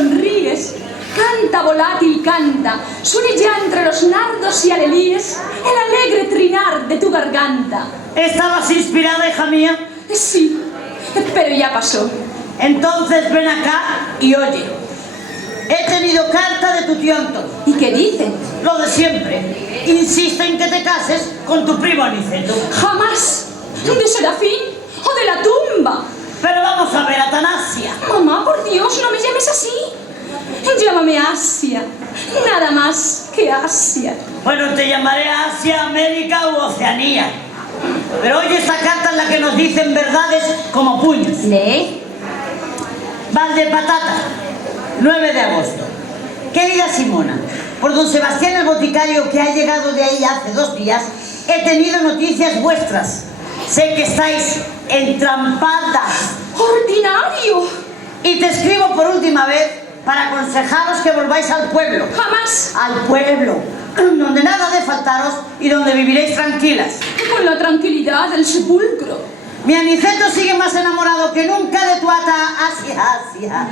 sonríes. Canta, volátil, canta. Suene ya entre los nardos y alelíes el alegre trinar de tu garganta. ¿Estabas inspirada, hija mía? Sí, pero ya pasó. Entonces ven acá y oye. He tenido carta de tu tío Antón. ¿Y qué dice? Lo de siempre. Insiste en que te cases con tu primo Aniceto. Jamás. ¿De Serafín o de la tumba? Pero vamos a ver, Atanasia. Mamá, por Dios, no me llames así. Llámame Asia. Nada más que Asia. Bueno, te llamaré Asia, América u Oceanía. Pero oye esta carta en la que nos dicen verdades como puños. ¿Lee? Valdepatata, 9 de agosto. Querida Simona, por don Sebastián el boticario que ha llegado de ahí hace 2 días, he tenido noticias vuestras. Sé que estáis entrampadas. ¡Ordinario! Y te escribo por última vez para aconsejaros que volváis al pueblo. ¡Jamás! Al pueblo, donde nada ha de faltaros y donde viviréis tranquilas. Con la tranquilidad del sepulcro. Mi Aniceto sigue más enamorado que nunca de tu Asia.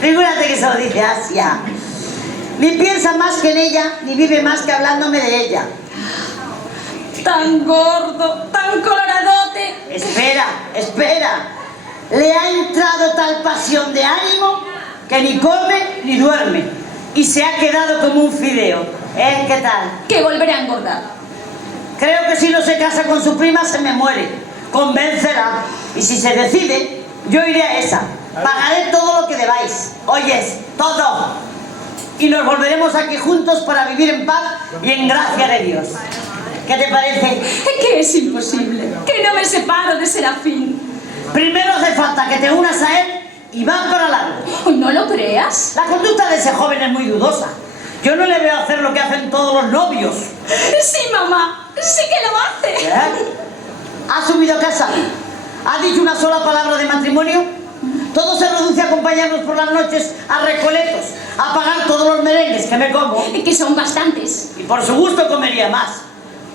Figúrate que se lo dice Asia. Ni piensa más que en ella, ni vive más que hablándome de ella. Tan gordo, tan coloradote. Espera. Le ha entrado tal pasión de ánimo que ni come ni duerme. Y se ha quedado como un fideo. ¿Qué tal? Que volveré a engordar. Creo que si no se casa con su prima se me muere. Convéncela. Y si se decide, yo iré a esa. Pagaré todo lo que debáis. Oyes, todo. Y nos volveremos aquí juntos para vivir en paz y en gracia de Dios. ¿Qué te parece? Que es imposible. Que no me separo de Serafín. Primero hace falta que te unas a él y van para largo. ¿No lo creas? La conducta de ese joven es muy dudosa. Yo no le veo hacer lo que hacen todos los novios. Sí, mamá. Sí que lo hace. ¿Ha subido a casa? ¿Ha dicho una sola palabra de matrimonio? Todo se reduce a acompañarnos por las noches a Recoletos, a pagar todos los merengues que me como. Que son bastantes. Y por su gusto comería más.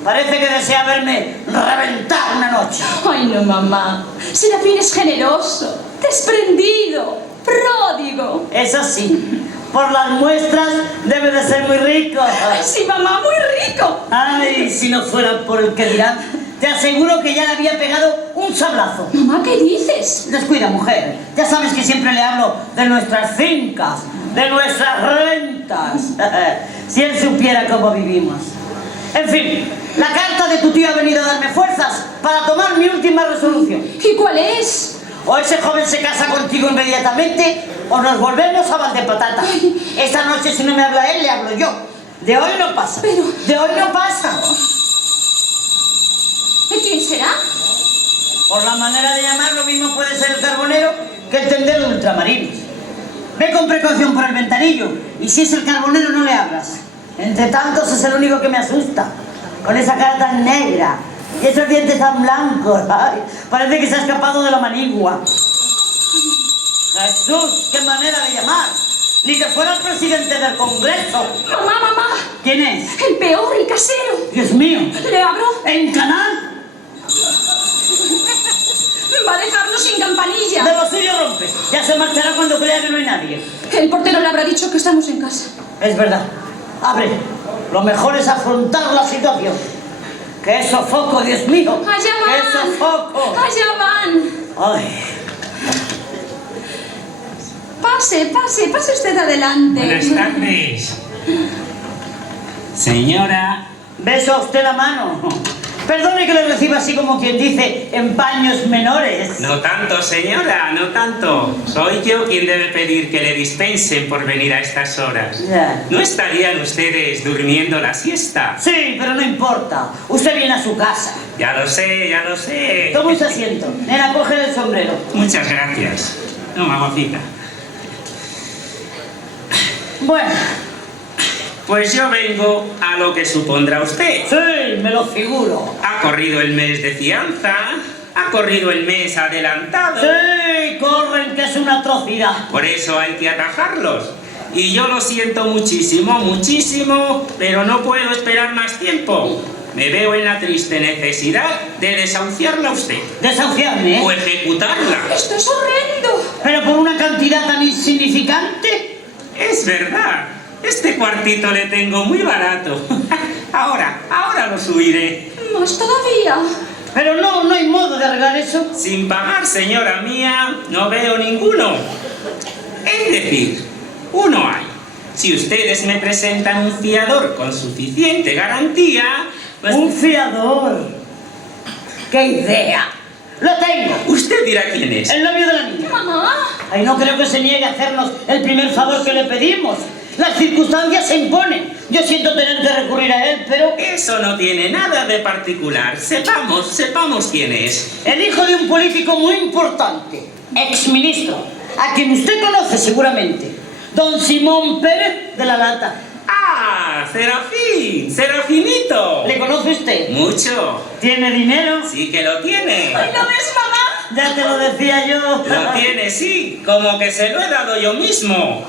Parece que desea verme reventar una noche. Ay, no, mamá. Serafín es generoso, desprendido, pródigo. Eso sí, por las muestras debe de ser muy rico. Sí, mamá, muy rico. Ay, si no fuera por el que dirán, te aseguro que ya le había pegado un sablazo. Mamá, ¿qué dices? Descuida, mujer. Ya sabes que siempre le hablo de nuestras fincas, de nuestras rentas. Si él supiera cómo vivimos. En fin, la carta de tu tío ha venido a darme fuerzas para tomar mi última resolución. ¿Y cuál es? O ese joven se casa contigo inmediatamente o nos volvemos a Valdepatata. Esta noche si no me habla él, le hablo yo. De hoy no pasa. Pero... De hoy no pasa. ¿Quién será? Por la manera de llamar, lo mismo puede ser el carbonero que el tendero de ultramarinos. Ve con precaución por el ventanillo y si es el carbonero no le abras. Entre tantos es el único que me asusta. Con esa cara tan negra y esos dientes tan blancos. Ay, parece que se ha escapado de la manigua. Jesús, qué manera de llamar. Ni que fuera el presidente del Congreso. Mamá, mamá. ¿Quién es? El peor, el casero. Dios mío. ¿Le abro? ¿En canal? Va a dejarnos sin campanilla. De lo suyo rompe. Ya se marchará cuando crea que no hay nadie. El portero le habrá dicho que estamos en casa. Es verdad. Abre. Lo mejor es afrontar la situación. ¡Qué sofoco, Dios mío! ¡Allá van! ¡Qué sofoco! ¡Allá van! ¡Ay! Pase usted adelante. Buenas tardes. Señora. Beso a usted la mano. Perdone que le reciba así como quien dice, en paños menores. No tanto, señora, no tanto. Soy yo quien debe pedir que le dispensen por venir a estas horas. Ya. ¿No estarían ustedes durmiendo la siesta? Sí, pero no importa. Usted viene a su casa. Ya lo sé, ya lo sé. Toma un asiento. Nena, coge el sombrero. Muchas gracias. No, mamacita. Bueno. Pues yo vengo a lo que supondrá usted. Sí, me lo figuro. Ha corrido el mes de fianza, ha corrido el mes adelantado. Sí, corren, que es una atrocidad. Por eso hay que atajarlos. Y yo lo siento muchísimo, muchísimo, pero no puedo esperar más tiempo. Me veo en la triste necesidad de desahuciarla a usted. Desahuciarme, ¿eh? O ejecutarla. ¡Esto es horrendo! pero por una cantidad tan insignificante. Es verdad. Este cuartito le tengo muy barato. Ahora lo subiré. ¿Más todavía? Pero no hay modo de arreglar eso. Sin pagar, señora mía, no veo ninguno. Es decir, uno hay. Si ustedes me presentan un fiador con suficiente garantía, pues... Un fiador. ¡Qué idea! ¡Lo tengo! Usted dirá quién es. El novio de la niña. Mamá. Ay, no creo que se niegue a hacernos el primer favor que le pedimos. Las circunstancias se imponen. Yo siento tener que recurrir a él, pero... Eso no tiene nada de particular. Sepamos quién es. El hijo de un político muy importante, exministro, a quien usted conoce seguramente, don Simón Pérez de la Lata. ¡Ah! ¡Serafín! ¡Serafinito! ¿Le conoce usted? Mucho. ¿Tiene dinero? Sí que lo tiene. ¿Ay, lo ves, mamá? Ya te lo decía yo. Lo tiene, sí. Como que se lo he dado yo mismo.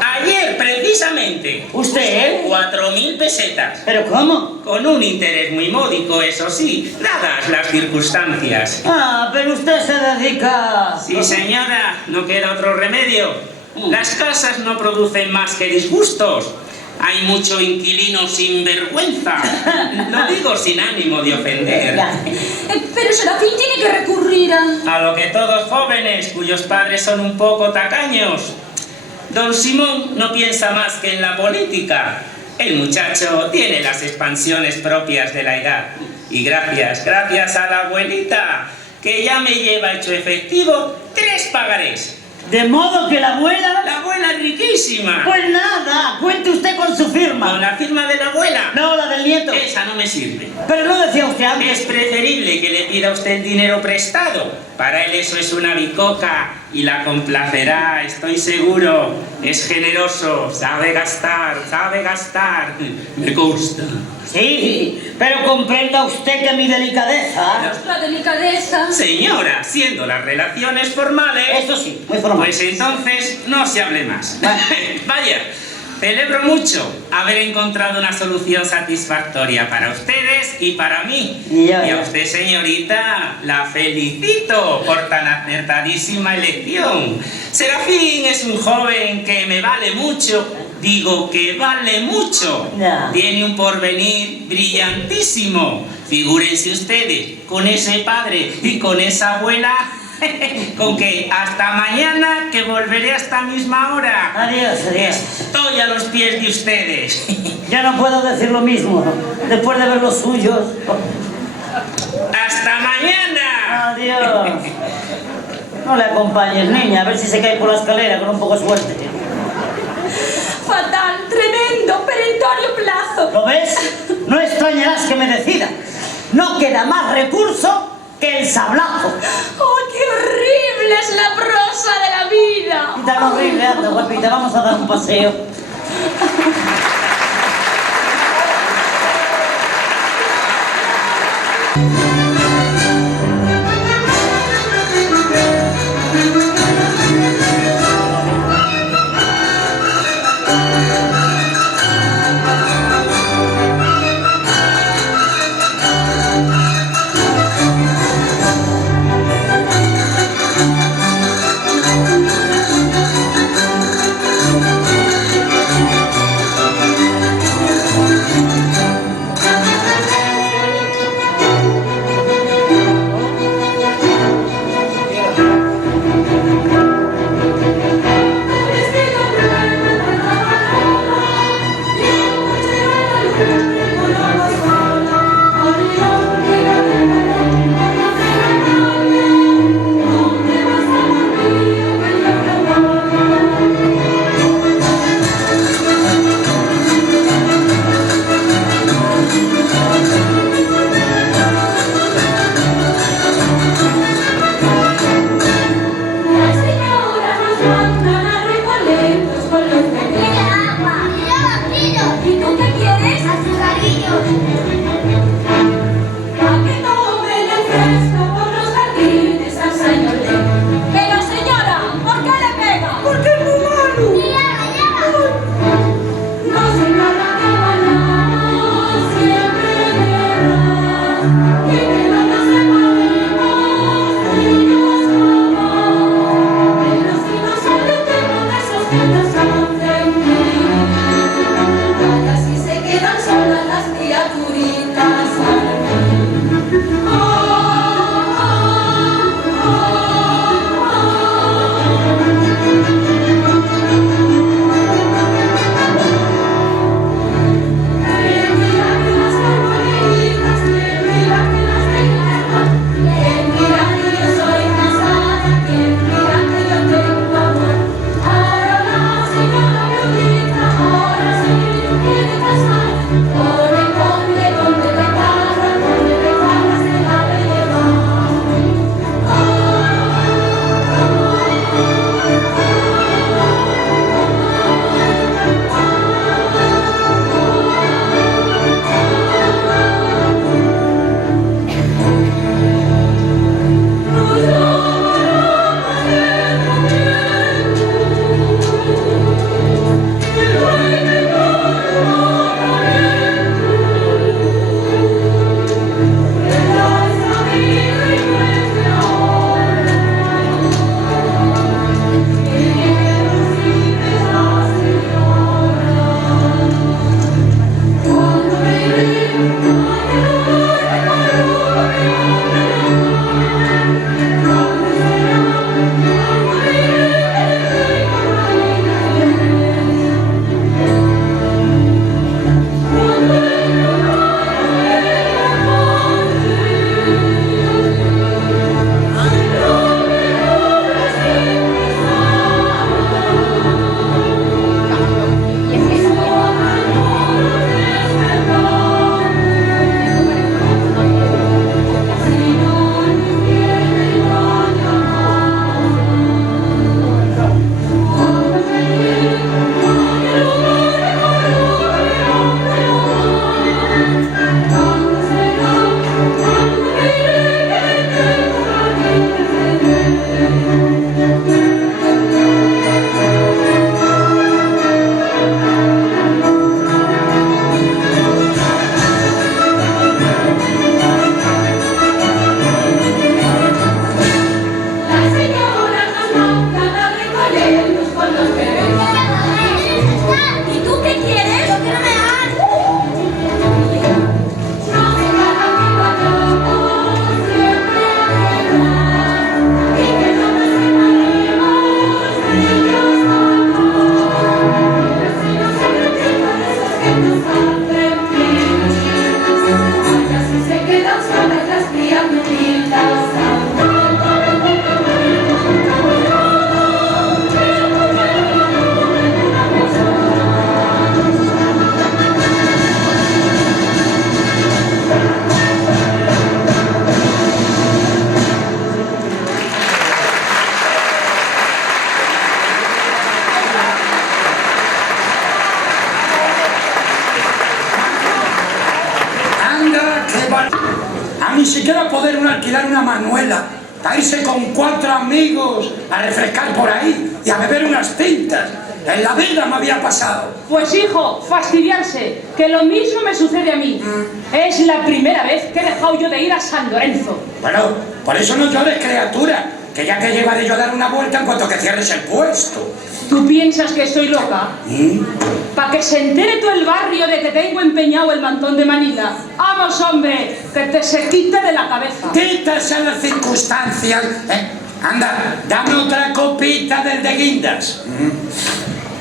Ayer, precisamente. ¿Usted? 4.000 pesetas. ¿Pero cómo? Con un interés muy módico, eso sí, dadas las circunstancias. Ah, pero usted se dedica... Sí, señora, no queda otro remedio. Las casas no producen más que disgustos. Hay mucho inquilino sin vergüenza. Lo digo sin ánimo de ofender. Pero Serafín tiene que recurrir a... A lo que todos jóvenes cuyos padres son un poco tacaños. Don Simón no piensa más que en la política. El muchacho tiene las expansiones propias de la edad. Y gracias a la abuelita, que ya me lleva hecho efectivo 3 pagarés. De modo que la abuela... La abuela es riquísima. Pues nada, cuente usted con su firma. ¿Con la firma de la abuela? No, la del nieto. Esa no me sirve. Pero no decía usted antes. Es preferible que le pida usted el dinero prestado. Para él eso es una bicoca y la complacerá, estoy seguro. Es generoso, sabe gastar. Me consta. Sí, pero comprenda usted que mi delicadeza... La delicadeza. Señora, siendo las relaciones formales... Eso sí, muy formal. Pues entonces no se hable más. Bueno. Vaya, celebro mucho haber encontrado una solución satisfactoria para ustedes y para mí. Y a usted, señorita, la felicito por tan acertadísima elección. Serafín es un joven que me vale mucho. Digo que vale mucho. Ya. Tiene un porvenir brillantísimo. Figúrense ustedes, con ese padre y con esa abuela... Con que hasta mañana, que volveré a esta misma hora. Adiós. Estoy a los pies de ustedes. Ya no puedo decir lo mismo, después de ver los suyos. ¡Hasta mañana! Adiós. No le acompañes, niña, a ver si se cae por la escalera con un poco de suerte. Fatal, tremendo, perentorio plazo. ¿Lo ves? No extrañarás que me decida. No queda más recurso que el sablazo. ¡Oh, qué horrible es la prosa de la vida! Y tan horrible, anda, guapita, vamos a dar un paseo. Ni siquiera poder alquilar una manuela para irse con 4 amigos a refrescar por ahí y a beber unas tintas. En la vida me había pasado. Pues hijo, fastidiarse, que lo mismo me sucede a mí. Es la primera vez que he dejado yo de ir a San Lorenzo. Bueno, por eso no llores, criatura, que ya te llevaré yo a dar una vuelta en cuanto que cierres el puesto. ¿Tú piensas que estoy loca? Para que se entere todo el barrio de que tengo empeñado el mantón de Manila. ¡Vamos, hombre! Que te se quite de la cabeza. Ditas a las circunstancias, anda, dame otra copita del de guindas.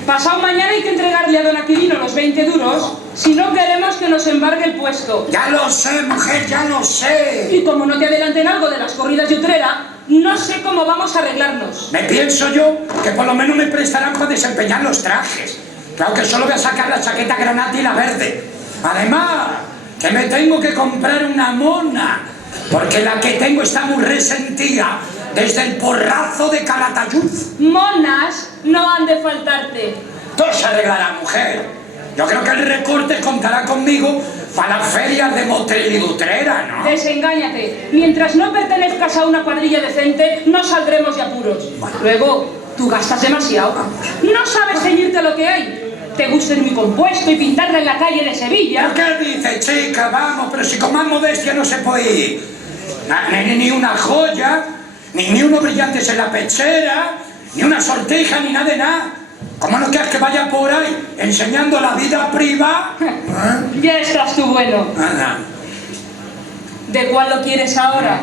Pasado mañana hay que entregarle a don Aquilino los 20 duros si no queremos que nos embargue el puesto. Ya lo sé, mujer, ya lo sé. Y como no te adelanten algo de las corridas de Utrera, no sé cómo vamos a arreglarnos. Me pienso yo que por lo menos me prestarán para desempeñar los trajes. Claro que solo voy a sacar la chaqueta granate y la verde. Además, que me tengo que comprar una mona, porque la que tengo está muy resentida desde el porrazo de Calatayud. Monas no han de faltarte. Todo se arreglará, mujer. Yo creo que el recorte contará conmigo para las ferias de Motril y de Utrera, ¿no? Desengáñate. Mientras no pertenezcas a una cuadrilla decente, no saldremos de apuros. Bueno. Luego, tú gastas demasiado. No sabes ceñirte a lo que hay. Te gusta ir muy compuesto y pintarla en la calle de Sevilla. ¿Qué dices, chica? Vamos, pero si con más modestia no se puede ir. Ni una joya, ni unos brillantes en la pechera, ni una sortija, ni nada de nada. ¿Cómo no quieres que vaya por ahí enseñando la vida privada? Ya estás tú bueno. Anda. ¿De cuál lo quieres ahora?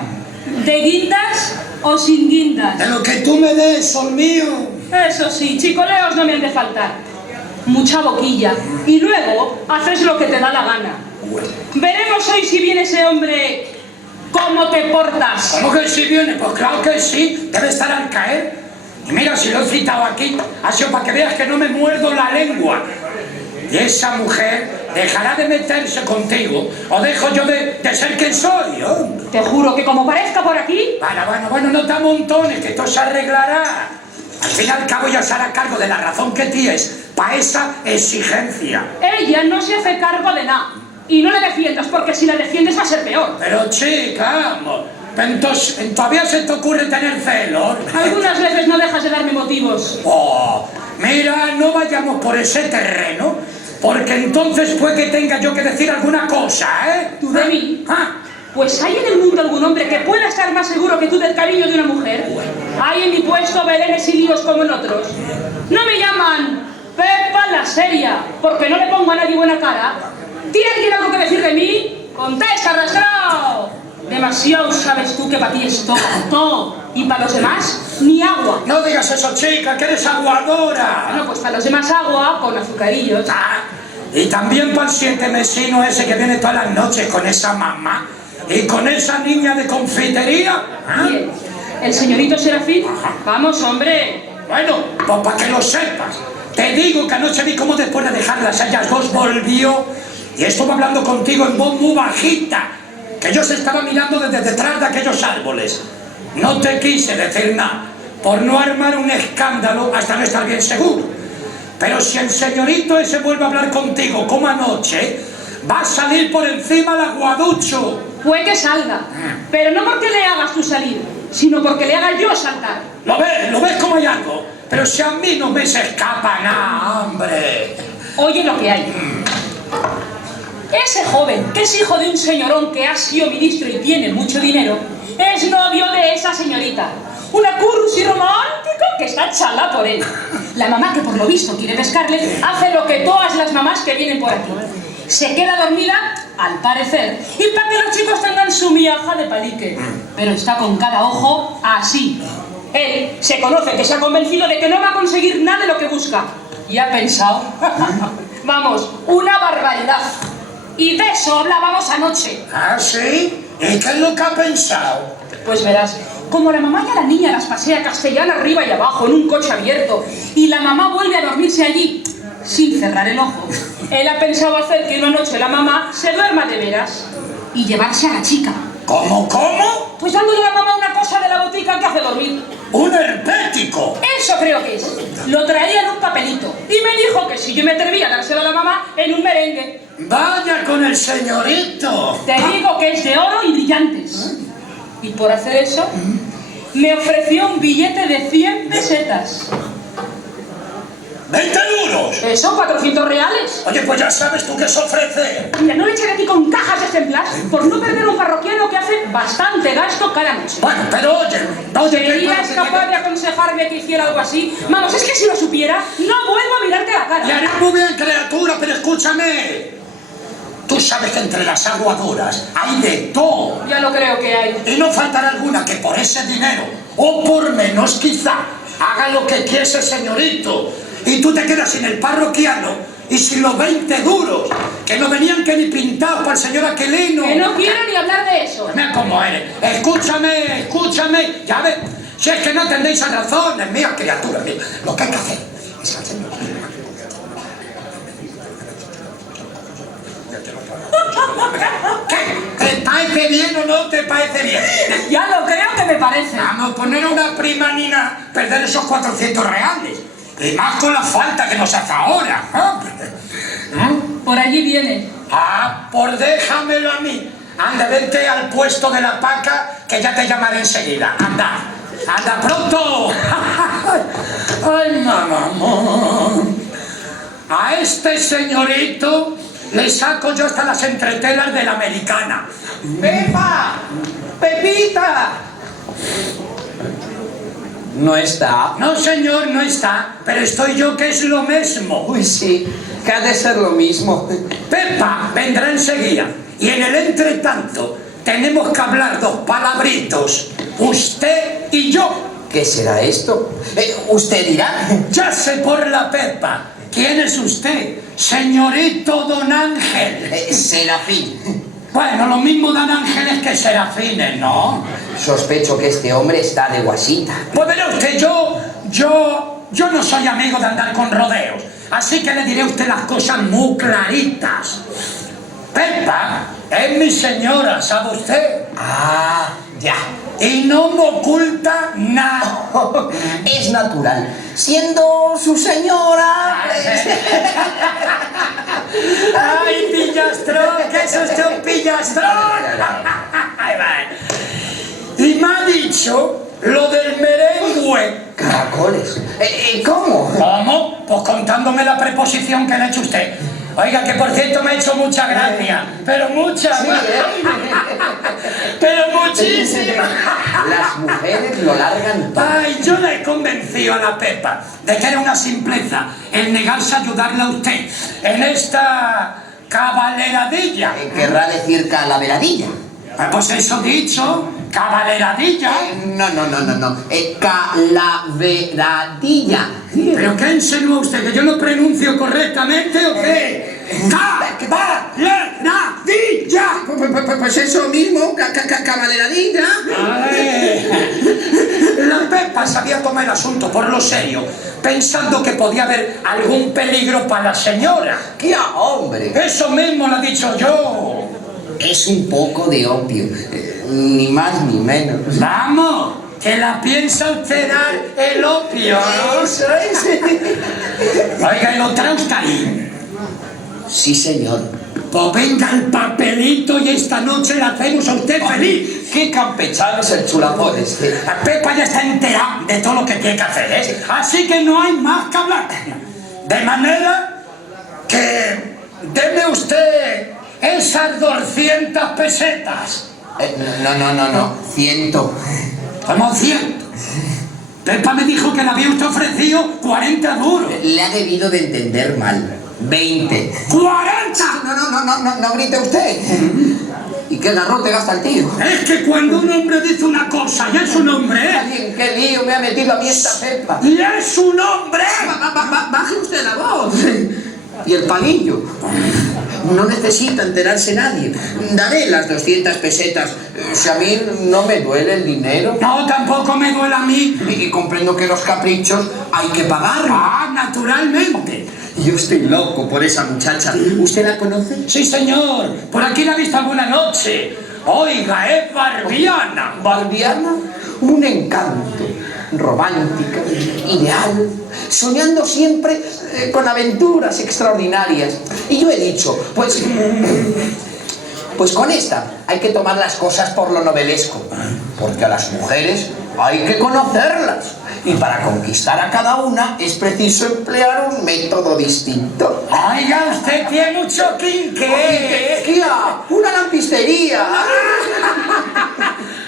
¿De guindas o sin guindas? De lo que tú me des, sol mío. Eso sí, chicoleos no me han de faltar. Mucha boquilla. Y luego haces lo que te da la gana. Veremos hoy si viene ese hombre. ¿Cómo te portas? ¿Cómo que sí viene? Pues claro que sí. Debe estar al caer. Y mira, si lo he citado aquí, ha sido para que veas que no me muerdo la lengua. Y esa mujer dejará de meterse contigo, o dejo yo de ser quien soy, hombre. Te juro que como parezca por aquí... Bueno, no te amontones, que esto se arreglará. Al fin y al cabo ya se hará cargo de la razón que tienes para esa exigencia. Ella no se hace cargo de nada. Y no la defiendas, porque si la defiendes va a ser peor. Pero chica, amor, entonces, ¿todavía se te ocurre tener celos? Algunas veces no dejas de darme motivos. Oh, mira, no vayamos por ese terreno, porque entonces puede que tenga yo que decir alguna cosa, ¿eh? ¿Tú de mí? ¿Ah? Pues ¿hay en el mundo algún hombre que pueda estar más seguro que tú del cariño de una mujer? Hay en mi puesto belenes y líos como en otros. No me llaman Pepa la seria, porque no le pongo a nadie buena cara. ¿Tiene alguien algo que decir de mí? ¡Contesta, arrastrado! Demasiado sabes tú que para ti es todo. Y para los demás, ni agua. No digas eso, chica, que eres aguadora. Bueno, pues para los demás agua con azucarillos. Ah, y también para el siete mesino ese que viene todas las noches con esa mamá y con esa niña de confitería. ¿Ah? Bien. ¿El señorito Serafín? Vamos, hombre. Bueno, pues para que lo sepas, te digo que anoche vi cómo después de dejarlas a ellas dos volvió y estuvo hablando contigo en voz muy bajita, que yo se estaba mirando desde detrás de aquellos árboles. No te quise decir nada, por no armar un escándalo hasta no estar bien seguro. Pero si el señorito ese vuelve a hablar contigo como anoche, va a salir por encima el aguaducho. Puede que salga, pero no porque le hagas tú salir, sino porque le haga yo saltar. Lo ves como hay algo, pero si a mí no me se escapa nada, hombre. Oye lo que hay. Ese joven, que es hijo de un señorón que ha sido ministro y tiene mucho dinero, es novio de esa señorita. Una cursi romántico que está chala por él. La mamá, que por lo visto quiere pescarle, hace lo que todas las mamás que vienen por aquí. Se queda dormida, al parecer, y para que los chicos tengan su miaja de palique. Pero está con cada ojo así. Él se conoce que se ha convencido de que no va a conseguir nada de lo que busca. Y ha pensado, vamos, una barbaridad. Y de eso hablábamos anoche. ¿Ah, sí? ¿Y qué es lo que ha pensado? Pues verás, como la mamá y a la niña las pasea castellana arriba y abajo en un coche abierto, y la mamá vuelve a dormirse allí, sin cerrar el ojo, él ha pensado hacer que una noche la mamá se duerma de veras y llevarse a la chica. ¿Cómo? Pues dándole a la mamá una cosa de la botica que hace dormir. ¡Un herpético! Eso creo que es. Lo traía en un papelito y me dijo que si yo me atrevía a dárselo a la mamá en un merengue. ¡Vaya con el señorito! Te digo que es de oro y brillantes. Y por hacer eso, me ofreció un billete de 100 pesetas. ¡20 duros! Eso, 400 reales. Oye, pues ya sabes tú qué se ofrece. Mira, no le echaré aquí con cajas de ejemplares por no perder un parroquiano que hace bastante gasto cada noche. Bueno, pero oye... ¿Serías capaz de aconsejarme que hiciera algo así? Vamos, es que si lo supiera, no vuelvo a mirarte a la cara. Le haré muy bien, criatura, pero escúchame. Tú sabes que entre las aguadoras hay de todo. Ya lo creo que hay. Y no faltará alguna que por ese dinero, o por menos quizá, haga lo que quiere ese señorito. Y tú te quedas sin el parroquiano y sin los 20 duros, que no venían que ni pintados para el señor Aquilino. Que no quiero ni hablar de eso. Mira cómo eres. Escúchame. Ya ves, si es que no tendréis a razones, mía criatura, mira, lo que hay que hacer es hacer... ¿Qué? ¿Te parece bien o no te parece bien? Ya lo creo que me parece. Vamos a poner a una prima nina perder esos 400 reales. Y más con la falta que nos hace ahora. Por allí viene. Ah, pues déjamelo a mí. Anda, vente al puesto de la paca, que ya te llamaré enseguida. Anda pronto. Ay, mamá. A este señorito le saco yo hasta las entretelas de la americana. ¡Pepa! ¡Pepita! No está. No, señor, no está, pero estoy yo, que es lo mismo. Uy, sí, que ha de ser lo mismo. Pepa vendrá enseguida, y en el entretanto tenemos que hablar dos palabritos, usted y yo. ¿Qué será esto? Usted dirá. Ya sé por la Pepa. ¿Quién es usted? Señorito Don Ángel. Serafín. Bueno, lo mismo dan ángeles que serafines, ¿no? Sospecho que este hombre está de guasita. Pues verá usted, yo no soy amigo de andar con rodeos, así que le diré a usted las cosas muy claritas. Pepa es mi señora, ¿sabe usted? Ah, ya. Y no me oculta nada. Es natural. Siendo su señora... ¡Ay, pillastrón! ¿Qué es usted un pillastrón? Ahí va. Y me ha dicho lo del merengue. Caracoles. ¿Cómo? ¿Cómo? Pues contándome la preposición que le ha hecho usted. Oiga, que por cierto me ha hecho mucha gracia. Pero mucha. Sí, Pero muchísima. Las mujeres lo largan todo. Ay, yo le he convencido a la Pepa de que era una simpleza el negarse a ayudarle a usted en esta caballeradilla. Querrá decir calaveradilla. Pues eso dicho, caballeradilla. No. Calaveradilla. ¿Pero qué insinúa usted? ¿Que yo lo pronuncio correctamente o qué? ¡Caballeradilla! Pues eso mismo, calaveradilla. La Pepa sabía tomar el asunto por lo serio, pensando que podía haber algún peligro para la señora. ¡Qué hombre! Eso mismo lo he dicho yo. Es un poco de opio, ni más ni menos. Vamos, que la piensa usted dar el opio, ¿no? Eso es. Oiga, ¿y lo trae usted ahí? Sí, señor. Pues venga el papelito y esta noche la hacemos a usted feliz. ¡Qué campechano es el chulapón este! La Pepa ya está enterada de todo lo que tiene que hacer, ¿eh? Así que no hay más que hablar. De manera que deme usted esas 200 pesetas. No. 100. ¿Cómo 100? Pepa me dijo que le había usted ofrecido 40 duros. Le ha debido de entender mal. 20. ¡40! No grite usted. ¿Y qué garrote gasta el tío? Es que cuando un hombre dice una cosa y es un hombre, ¿En qué lío me ha metido a mí esta Pepa? y es un hombre. Baje usted la voz. ¿Y el palillo? No necesita enterarse nadie. Daré las 200 pesetas. Si a mí no me duele el dinero. No, tampoco me duele a mí. Y comprendo que los caprichos hay que pagar. Ah, naturalmente. Yo estoy loco por esa muchacha. ¿Usted la conoce? Sí, señor. Por aquí la he visto alguna noche. Oiga, es barbiana. ¿Barbiana? Un encanto. Romántica, ideal, soñando siempre con aventuras extraordinarias. Y yo he dicho, pues con esta hay que tomar las cosas por lo novelesco, porque a las mujeres hay que conocerlas. Y para conquistar a cada una es preciso emplear un método distinto. Oiga, usted tiene mucho quinqué. ¡Una lampistería!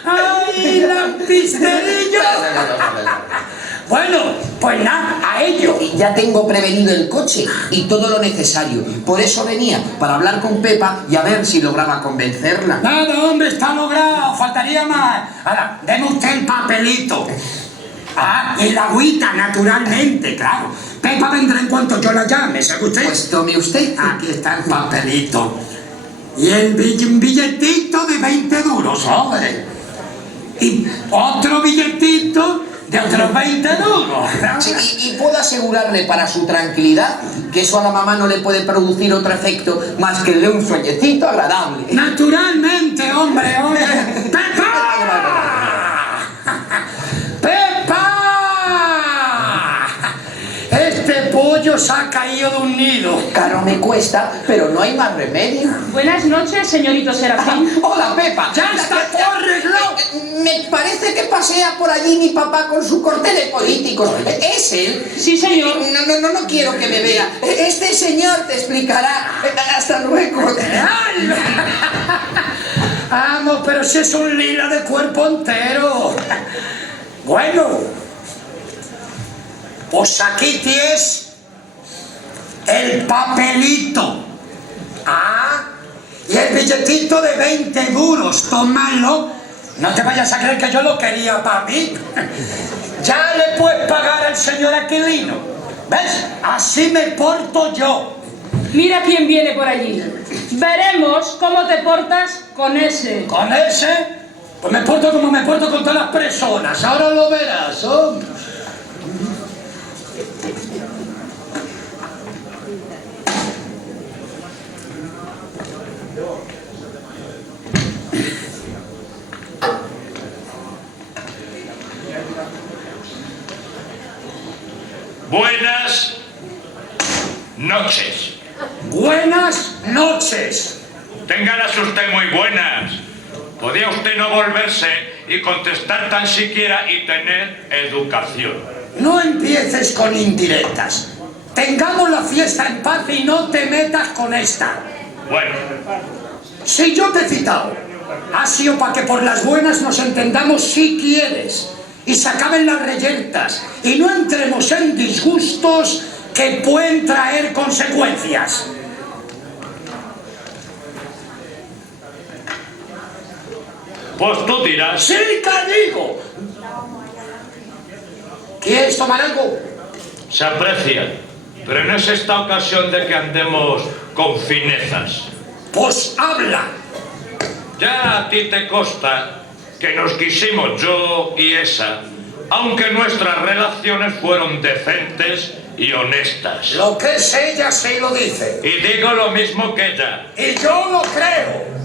¡Ay, lampisterillo! Bueno, pues nada, a ello. Ya tengo prevenido el coche y todo lo necesario. Por eso venía, para hablar con Pepa y a ver si lograba convencerla. Nada, hombre, está logrado. Faltaría más. Ahora, deme usted el papelito. Ah, y la agüita, naturalmente, claro. Pepa vendrá en cuanto yo la llame, ¿sabe usted? Pues tome usted. Aquí está el papelito. Y el billetito de 20 duros, hombre. Y otro billetito de otros 20 duros. Sí, y puedo asegurarle para su tranquilidad que eso a la mamá no le puede producir otro efecto más que el de un sueñecito agradable. Naturalmente, hombre. ¡Pepa! ¡Pepa! Este pollo se ha caído de un nido. Caro me cuesta, pero no hay más remedio. Buenas noches, señorito Serafín. ¡Hola, Pepa! ¡Ya está todo arreglado! Me parece que pasea por allí mi papá con su corte de políticos. ¿Es él? Sí, señor. No quiero que me vea. Este señor te explicará. Hasta luego. ¡Ay! Vamos, pero si es un lila de cuerpo entero. Bueno, Pues aquí tienes el papelito. Ah, y el billetito de 20 duros, tómalo. No te vayas a creer que yo lo quería para mí. Ya le puedes pagar al señor Aquilino. ¿Ves? Así me porto yo. Mira quién viene por allí. Veremos cómo te portas con ese. ¿Con ese? Pues me porto como me porto con todas las personas. Ahora lo verás, hombre. Buenas noches. Buenas noches. Téngalas usted muy buenas. Podía usted no volverse y contestar tan siquiera y tener educación. No empieces con indirectas. Tengamos la fiesta en paz y no te metas con esta. Bueno, Si yo te he citado, ha sido para que por las buenas nos entendamos si quieres y se acaben las reyertas y no entremos en disgustos que pueden traer consecuencias. pues tú dirás. ¡Sí que digo! ¿Quieres tomar algo? Se aprecia, pero no es esta ocasión de que andemos con finezas. Pues habla. Ya a ti te consta que nos quisimos yo y esa, aunque nuestras relaciones fueron decentes y honestas. Lo que es ella sí lo dice. Y digo lo mismo que ella. Y yo lo creo.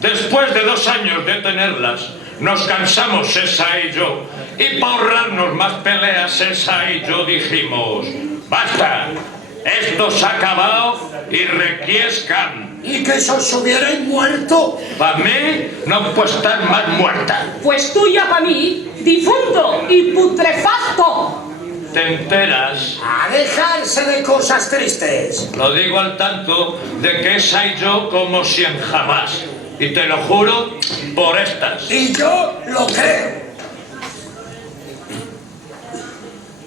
Después de 2 años de tenerlas, nos cansamos esa y yo, y para ahorrarnos más peleas esa y yo dijimos: basta, esto se ha acabado y requiescan. ¿Y que se os hubierais muerto? Para mí no puede estar más muerta. Pues tú ya para mí, difunto y putrefacto. ¿Te enteras? A dejarse de cosas tristes. Lo digo al tanto de que esa y yo como si en jamás. Y te lo juro por estas. Y yo lo creo.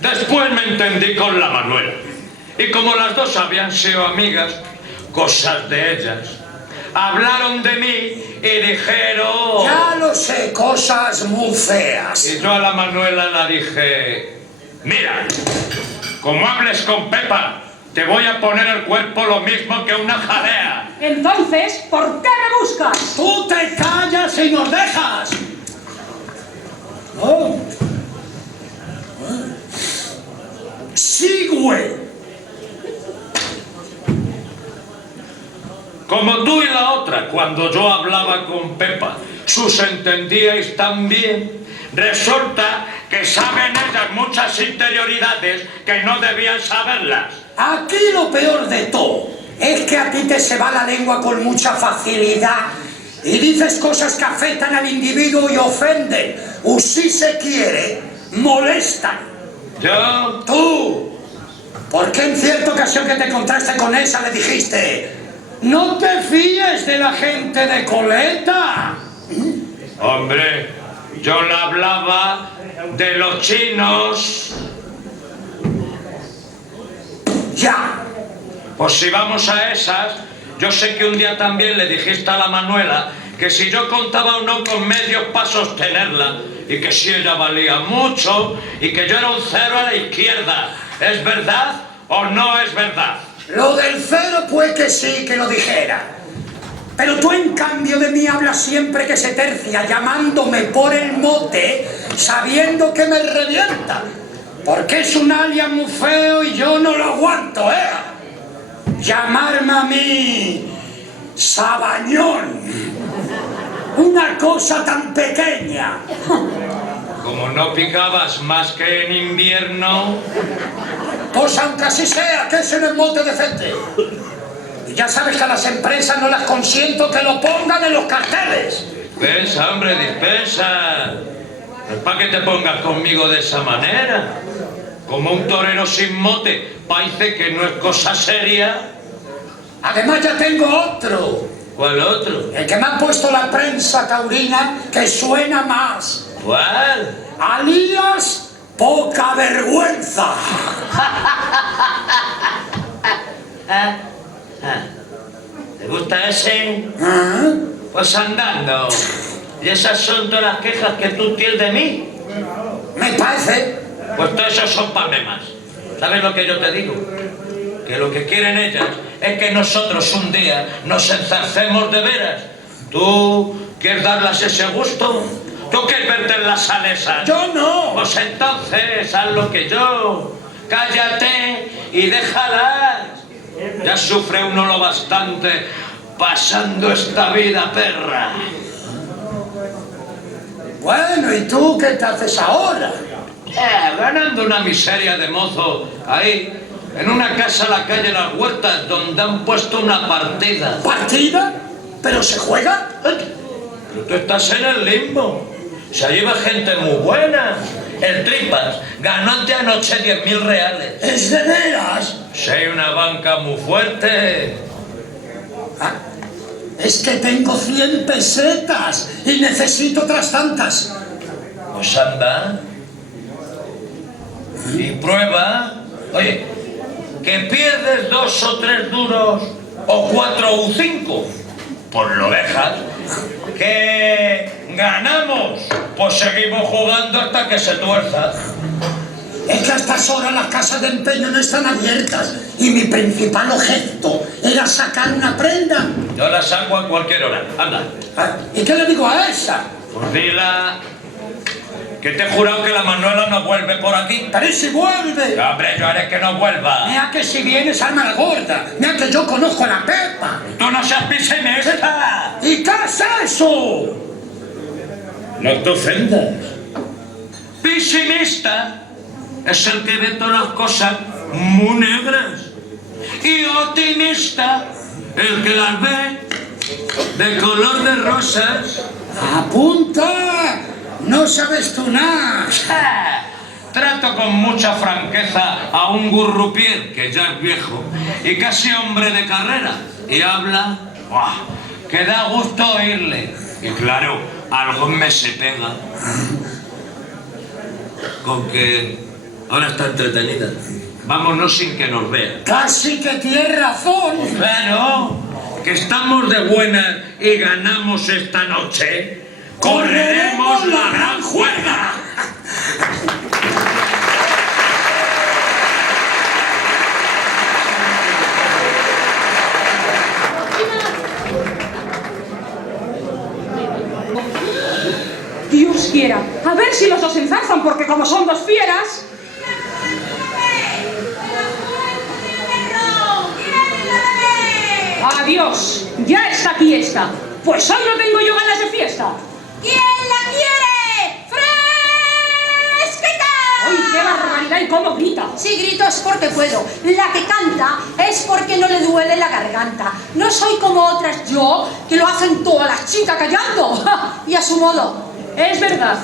Después me entendí con la Manuela. Y como las dos habían sido amigas, cosas de ellas, hablaron de mí y dijeron... Ya lo sé, cosas muy feas. Y yo a la Manuela la dije: mira, como hables con Pepa, te voy a poner el cuerpo lo mismo que una jalea. Entonces, ¿por qué me buscas? Tú te callas y nos dejas. No. Sí, güey. Como tú y la otra, cuando yo hablaba con Pepa, sus entendíais tan bien. Resulta que saben ellas muchas interioridades que no debían saberlas. Aquí lo peor de todo es que a ti te se va la lengua con mucha facilidad y dices cosas que afectan al individuo y ofenden, o si se quiere, molestan. Yo... Tú, ¿por qué en cierta ocasión que te encontraste con esa le dijiste: no te fíes de la gente de coleta? Hombre, yo le hablaba de los chinos. Ya. Pues si vamos a esas, yo sé que un día también le dijiste a la Manuela que si yo contaba o no con medios para sostenerla, y que si ella valía mucho, y que yo era un cero a la izquierda. ¿Es verdad o no es verdad? Lo del cero pues que sí que lo dijera. Pero tú en cambio de mí hablas siempre que se tercia, llamándome por el mote, sabiendo que me revienta. Porque es un alias muy feo y yo no lo aguanto, ¿eh? Llamarme a mí Sabañón. Una cosa tan pequeña. Como no picabas más que en invierno... Pues aunque así sea, que ese no es mote decente. Y ya sabes que a las empresas no las consiento que lo pongan en los carteles. Dispensa, hombre, dispensa. No es para que te pongas conmigo de esa manera. Como un torero sin mote, parece que no es cosa seria. Además ya tengo otro. ¿Cuál otro? El que me ha puesto la prensa taurina, que suena más. ¿Cuál? alias poca vergüenza. ¿Te gusta ese? ¿Ah? Pues andando. ¿Y esas son todas las quejas que tú tienes de mí? Me parece. Pues todo eso son palmemas. ¿Sabes lo que yo te digo? Que lo que quieren ellas es que nosotros un día nos enzarcemos de veras. ¿Tú quieres darlas ese gusto? ¿Tú quieres verte en las salesas? Yo no. Pues entonces haz lo que yo. Cállate y déjalas. Ya sufre uno lo bastante pasando esta vida perra. Bueno, ¿y tú qué te haces ahora? Ganando una miseria de mozo ahí, en una casa a la calle Las Huertas, donde han puesto una partida. ¿Partida? ¿Pero se juega? Pero tú estás en el limbo. Se lleva gente muy buena. El Tripas ganó ante anoche 10.000 reales. ¿Es de veras? Si hay una banca muy fuerte. Ah, es que tengo 100 pesetas y necesito otras tantas. Pues anda. Y prueba. Oye, que pierdes 2 o 3 duros, o 4 o 5, pues lo dejas. Que ganamos, pues seguimos jugando hasta que se tuerza. Es que a estas horas las casas de empeño no están abiertas y mi principal objeto era sacar una prenda. Yo la saco a cualquier hora. Anda. Ah, ¿y qué le digo a esa? Pues dila que te he jurado que la Manuela no vuelve por aquí. Pero ¿y si vuelve? Hombre, yo haré que no vuelva. Mira que si vienes alma la gorda. Mira que yo conozco a la Pepa. ¡Tú no seas pisemesta! ¿Y qué es eso? No te ofendas. Pesimista es el que ve todas las cosas muy negras. Y optimista, el que las ve de color de rosas. ¡Apunta! No sabes tú nada. Trato con mucha franqueza a un gurrupier que ya es viejo y casi hombre de carrera. Y habla, ¡buah!, que da gusto oírle. Y claro, algo me se pega. Con que ahora está entretenida. Vámonos sin que nos vea. Casi que tienes razón. Claro, que estamos de buenas y ganamos esta noche. ¡Correremos la gran juerga! Dios quiera, a ver si los dos se enzarzan, porque como son dos fieras... ¡Adiós! ¡Ya está aquí esta! Pues hoy no tengo yo ganas de fiesta. ¿Quién la quiere? ¡Fresquita! ¡Ay, qué barbaridad! ¿Y cómo grita? Si grito es porque puedo. La que canta es porque no le duele la garganta. No soy como otras yo, que lo hacen todas las chicas callando. ¡Ja! Y a su modo. Es verdad.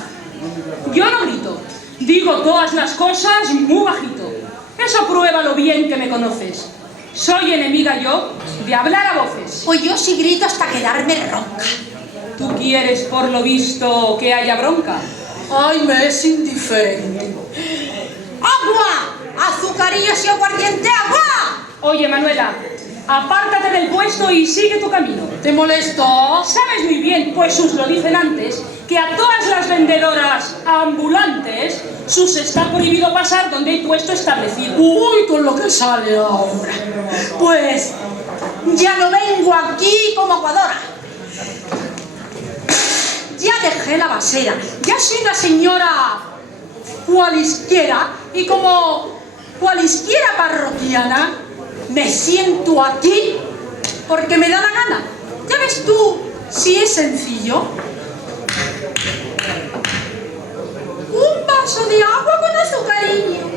Yo no grito. Digo todas las cosas muy bajito. Eso prueba lo bien que me conoces. Soy enemiga yo de hablar a voces. Pues yo sí grito hasta quedarme ronca. ¿Tú quieres, por lo visto, que haya bronca? Ay, me es indiferente. ¡Agua! ¡Azucarillos y aguardiente! ¡Agua! Oye, Manuela, apártate del puesto y sigue tu camino. ¿Te molesto? Sabes muy bien, pues sus lo dicen antes, que a todas las vendedoras ambulantes sus está prohibido pasar donde hay puesto establecido. Uy, con lo que sale ahora. Pues ya no vengo aquí como aguadora. Ya dejé la basera. Ya soy una señora cualisquiera y como cualisquiera parroquiana me siento aquí porque me da la gana. Ya ves tú si es sencillo. Un vaso de agua con azucarillo.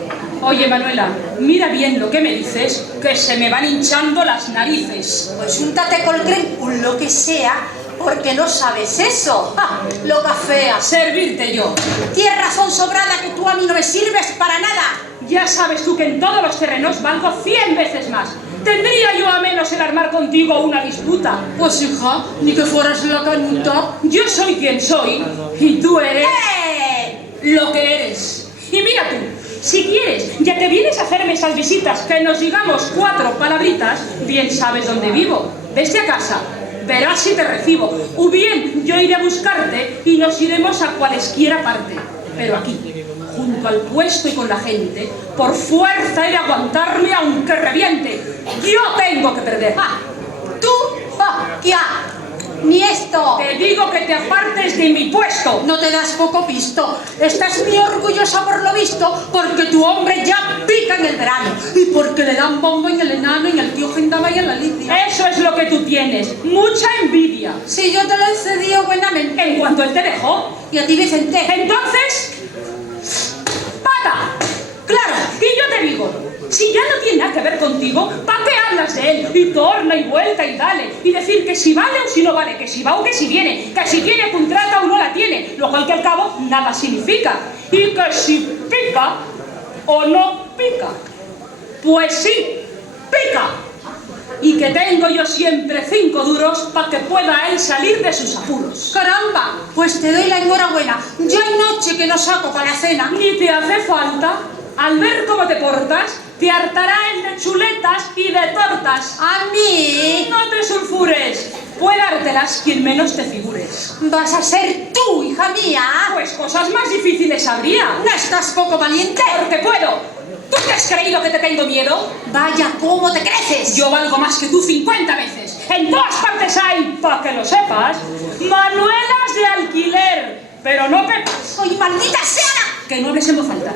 Oye, Manuela, mira bien lo que me dices, que se me van hinchando las narices. Pues úntate colcrem o lo que sea, porque no sabes eso. ¡Ja! Loca fea. Servirte yo. Tienes razón sobrada que tú a mí no me sirves para nada. Ya sabes tú que en todos los terrenos valgo 100 veces más. ¿Tendría yo a menos el armar contigo una disputa? Pues hija, ni que fueras la canuta. Yo soy quien soy y tú eres... lo que eres. Y mira tú, si quieres, ya que vienes a hacerme esas visitas, que nos digamos 4 palabritas, bien sabes dónde vivo. Vete a casa, verás si te recibo. O bien, yo iré a buscarte y nos iremos a cualesquiera parte. Pero aquí, junto al puesto y con la gente, por fuerza he de aguantarme aunque reviente. Yo tengo que perder. Tú, ya, ni esto. Te digo que te apartes de mi puesto. No te das poco visto. Estás muy orgullosa por lo visto, porque tu hombre ya pica en el verano. Y porque le dan bombo en el enano, en el tío Gendama y en la Lidia. Eso es lo que tú tienes, mucha envidia. Si yo te lo he cedido buenamente. En cuanto él te dejó. Y a ti, Vicente. Entonces, pata. Claro, y yo te digo, si ya no tiene nada que ver contigo, ¿para qué hablas de él? Y torna y vuelta y dale. Y decir que si vale o si no vale, que si va o que si viene, que si tiene contrata o no la tiene, lo cual que al cabo nada significa. Y que si pica o no pica, pues sí, pica. Y que tengo yo siempre 5 duros para que pueda él salir de sus apuros. Caramba, pues te doy la enhorabuena. Ya hay noche que no saco para la cena. Ni te hace falta. Al ver cómo te portas, te hartará él de chuletas y de tortas. ¿A mí? No te sulfures. Puede dártelas quien menos te figures. ¿Vas a ser tú, hija mía? Pues cosas más difíciles habría. ¿No estás poco valiente? Porque puedo. ¿Tú te has creído que te tengo miedo? Vaya, ¿cómo te creces? Yo valgo más que tú 50 veces. En todas partes hay, para que lo sepas, manuelas de alquiler. Pero no pepas. ¡Ay, maldita sea! Que no hables en voz alta.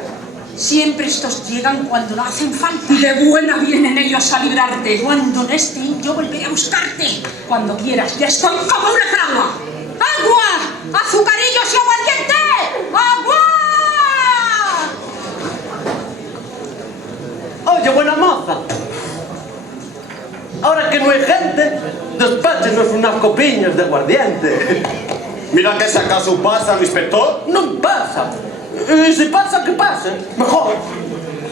Siempre estos llegan cuando no hacen falta. De buena vienen ellos a librarte. Cuando no estén, yo volveré a buscarte. Cuando quieras, ya estoy como una fragua. ¡Agua! ¡Azucarillos y aguardiente! ¡Agua! Oye, buena moza, ahora que no hay gente, despáchenos unas copiñas de aguardiente. Mira que si acaso pasa, inspector. No pasa. Y si pasa, que pase. Mejor.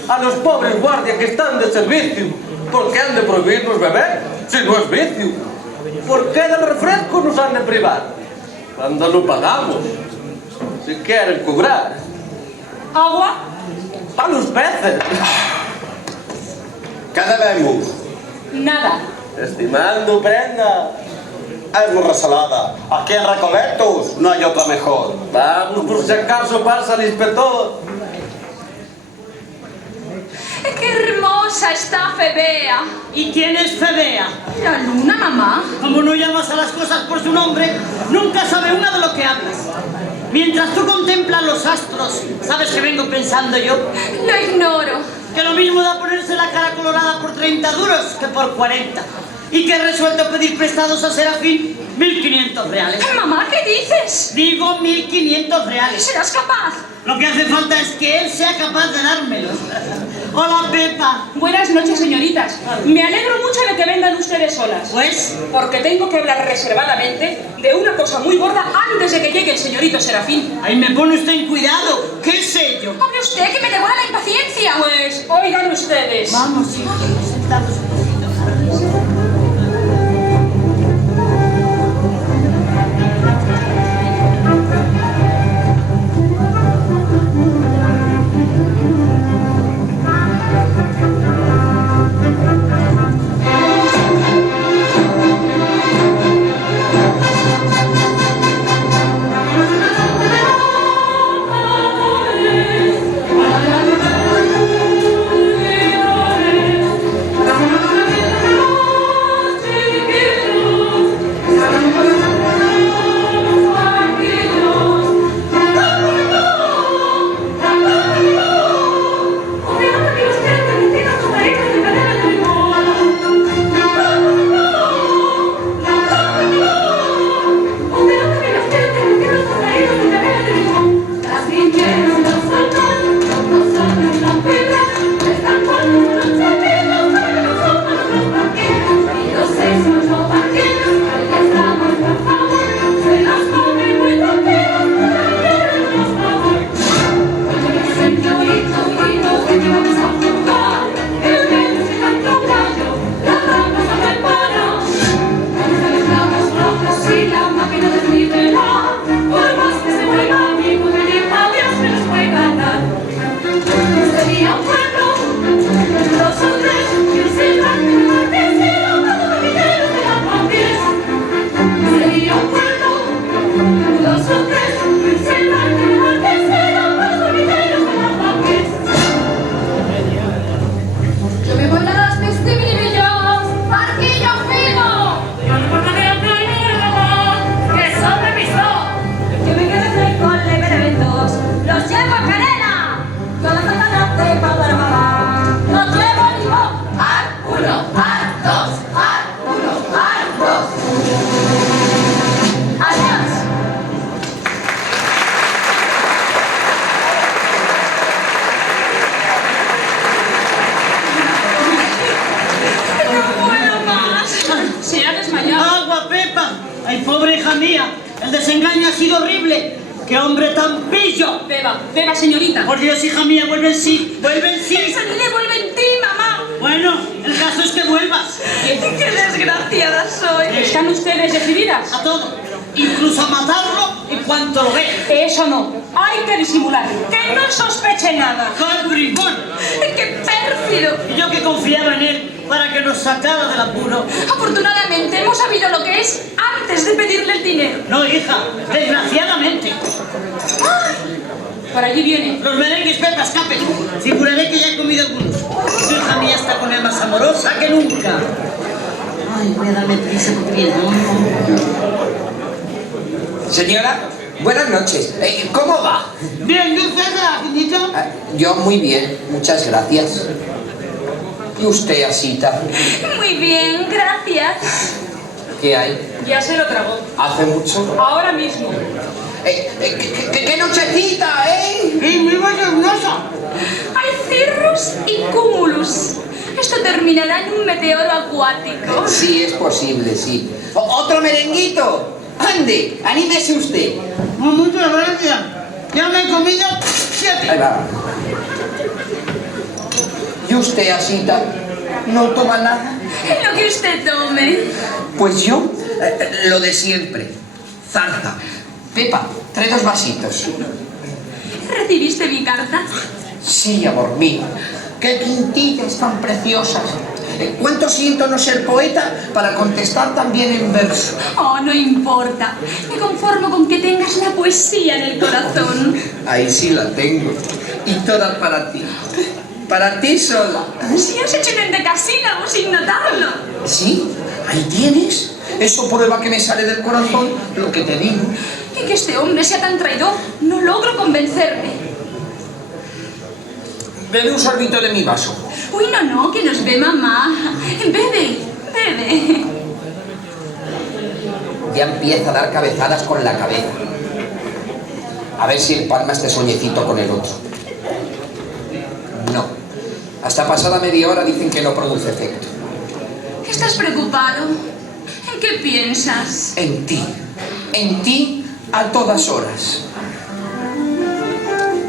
A los pobres guardias que están de servicio, ¿por qué han de prohibirnos beber? Si no es vicio. ¿Por qué del refresco nos han de privar? Cuando lo pagamos. Si quieren cobrar. ¿Agua? ¡A los peces! ¿Qué debemos? Nada. Estimando prenda. Es muy resalada. Aquí en Recoletos no hay otra mejor. Vamos, por si acaso pasa el inspector. ¡Qué hermosa está Febea! ¿Y quién es Febea? La luna, mamá. Como no llamas a las cosas por su nombre, nunca sabe una de lo que hablas. Mientras tú contemplas los astros, ¿sabes qué vengo pensando yo? Lo ignoro. Que lo mismo da ponerse la cara colorada por 30 duros que por 40. Y que he resuelto pedir prestados a Serafín 1.500 reales. Mamá, ¿qué dices? Digo 1.500 reales. ¿Serás capaz? Lo que hace falta es que él sea capaz de dármelos. Hola, Pepa. Buenas noches, señoritas. Me alegro mucho de que vengan ustedes solas. Pues, Porque tengo que hablar reservadamente de una cosa muy gorda antes de que llegue el señorito Serafín. ahí me pone usted en cuidado. ¿Qué sé yo? ¡Hable usted, que me devora la impaciencia! Pues, oigan ustedes. Vamos, sí, sentados un poquito. hartos, hartos. Adiós. No puedo más. Se ha desmayado. ¡Agua, Pepa! ¡Ay, pobre hija mía! El desengaño ha sido horrible. ¡Qué hombre tan pillo! Beba, beba, señorita. Por Dios, hija mía, vuelve en sí. ¡Vuelve en sí! Esa niña vuelve en ti, mamá. Bueno, el caso es que vuelvas. ¡Qué desgraciada soy! ¿Están ustedes decididas? A todo. Incluso a matarlo en cuanto lo ve. Eso no. Hay que disimular. Que no sospeche nada. ¡Qué bribón! ¡Qué pérfido! Y yo que confiaba en él para que nos sacara del apuro. Afortunadamente hemos sabido lo que es antes de pedirle el dinero. No, hija, desgraciadamente. Por allí viene. Los merengues, Pepa, escape. Figuraré que ya he comido algunos. Tu hija mía está con él más amorosa que nunca. Ay, voy a darme prisa porque viene. Señora, buenas noches. ¿Cómo va? Bien, ¿y usted, Agindito? Yo muy bien, muchas gracias. ¿Y usted, Asita? Muy bien, gracias. ¿Qué hay? Ya se lo tragó. ¿Hace mucho? Ahora mismo. ¿Qué nochecita, eh? ¡Y muy bochornosa! Hay cirrus y cúmulos. Esto terminará en un meteoro acuático. Sí, es posible, sí. ¿Otro merenguito? Ande, anímese usted. Oh, muchas gracias. Ya me he comido 7. Ahí va. ¿Y usted, Asita, no toma nada? Lo que usted tome. Pues yo, lo de siempre. Zarza. Pepa, trae 2 vasitos. ¿Recibiste mi carta? Sí, amor mío. Qué quintillas tan preciosas. ¿Cuánto siento no ser poeta para contestar también en verso? Oh, no importa. Me conformo con que tengas la poesía en el corazón. Ahí sí la tengo. Y toda para ti. Para ti sola. Si has hecho un endecasílabo sin notarlo. ¿Sí? ¿Ahí tienes? Eso prueba que me sale del corazón lo que te digo. Y que este hombre sea tan traidor, no logro convencerme. Bebe un sorbito de mi vaso. Uy, no, que nos ve mamá. Bebe, bebe. Ya empieza a dar cabezadas con la cabeza. A ver si empalma este soñecito con el otro. No. Hasta pasada media hora dicen que no produce efecto. ¿Estás preocupado? ¿En qué piensas? En ti. En ti a todas horas.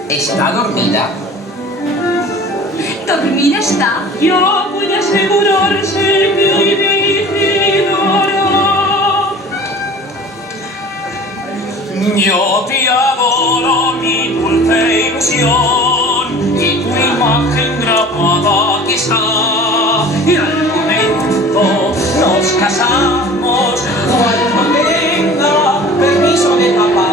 ¿Está dormida? ¿Dormida está? Ya puede asegurarse que vivirá. Yo te adoro, mi dulce ilusión, y tu imagen grabada aquí está. Y al momento nos casamos, cuando tenga permiso de papá.